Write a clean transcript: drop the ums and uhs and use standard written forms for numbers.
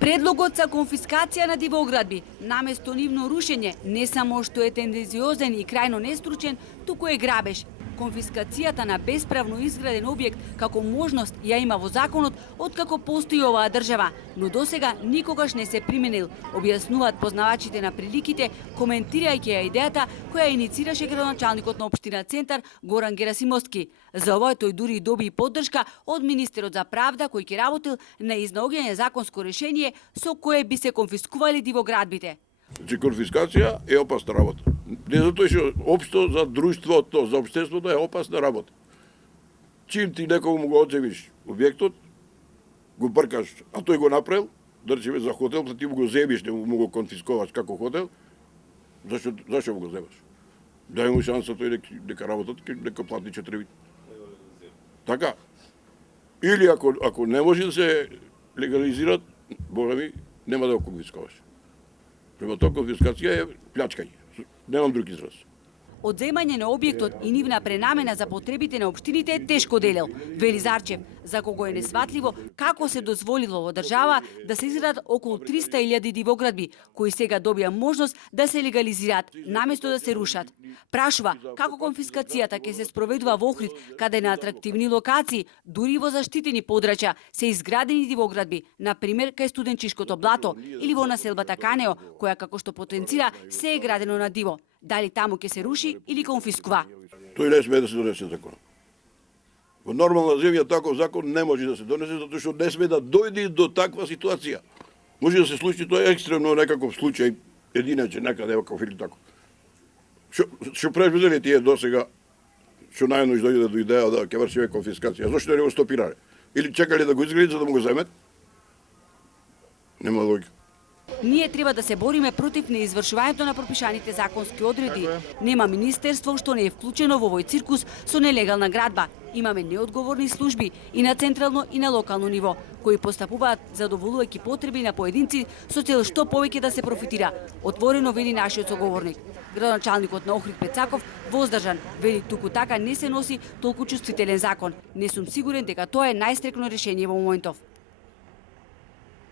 Предлогот за конфискација на дивоградби, наместо нивно рушење, не само што е тенденциозен и крајно нестручен, туку е грабеж. Конфискацијата на бесправно изграден објект како можност ја има во законот откако постои оваа држава, но досега никогаш не се применил, објаснуваат познавачите на приликите, коментирајќи ја идејата која иницираше градоначалникот на општина Центар Горан Герасимовски. За ова тој дури и доби поддршка од министерот за правда кој ќе работил на изнаоѓање законско решение со кое би се конфискували дивоградбите. Конфискација е опасна работа. Не затоа што општо за друштвото, за општеството е опасна работа. Чим ти некому го одземиш објектот, го бркаш, а тој го направил, да речеме за хотел, ти му го земиш, не му го конфискуваш како хотел, зашто му го земаш? Дај му шанса тој дека работат, дека плати 4 Така. Или ако не може да се легализират, бога ми, нема да го конфискуваш. Према тоа конфискација е плячкање. Немам друг израз. Одземање на објектот и нивна пренамена за потребите на општините е тешко делел, вели Зарчев, за кого е несватливо како се дозволило во држава да се изградат околу 300.000 дивоградби, кои сега добија можност да се легализираат, наместо да се рушат. Прашува како конфискацијата ќе се спроведува во Охрид, каде на атрактивни локации, дури во заштитени подрачја, се изградени дивоградби, на пример кај Студенчишкото блато или во населбата Канео, која како што потенцира се е градено на диво. Дали таму ќе се руши или конфискува? Тој не сме да се донесе закон. Во нормална земја таков закон не може да се донесе, затоа што не сме да дојде до таква ситуација. Може да се случи тоа екстремно некаков случај, единаче некаде ваков или тако. Што предвидели тие досега, што најнош дојде до идеја да ќе вршиме конфискација? Зошто не го стопирале? Или чекале да го изградат за да му го земет? Нема логика. Ние треба да се бориме против неизвршувањето на пропишаните законски одредби. Нема министерство што не е вклучено во овој циркус со нелегална градба. Имаме неодговорни служби и на централно и на локално ниво, кои постапуваат задоволувајќи потреби на поединци со цел што повеќе да се профитира. Отворено вели нашиот соговорник. Градоначалникот на Охрид Пецаков воздржан, вели туку така не се носи толку чувствителен закон. Не сум сигурен дека тоа е најстрекно решение во моментов.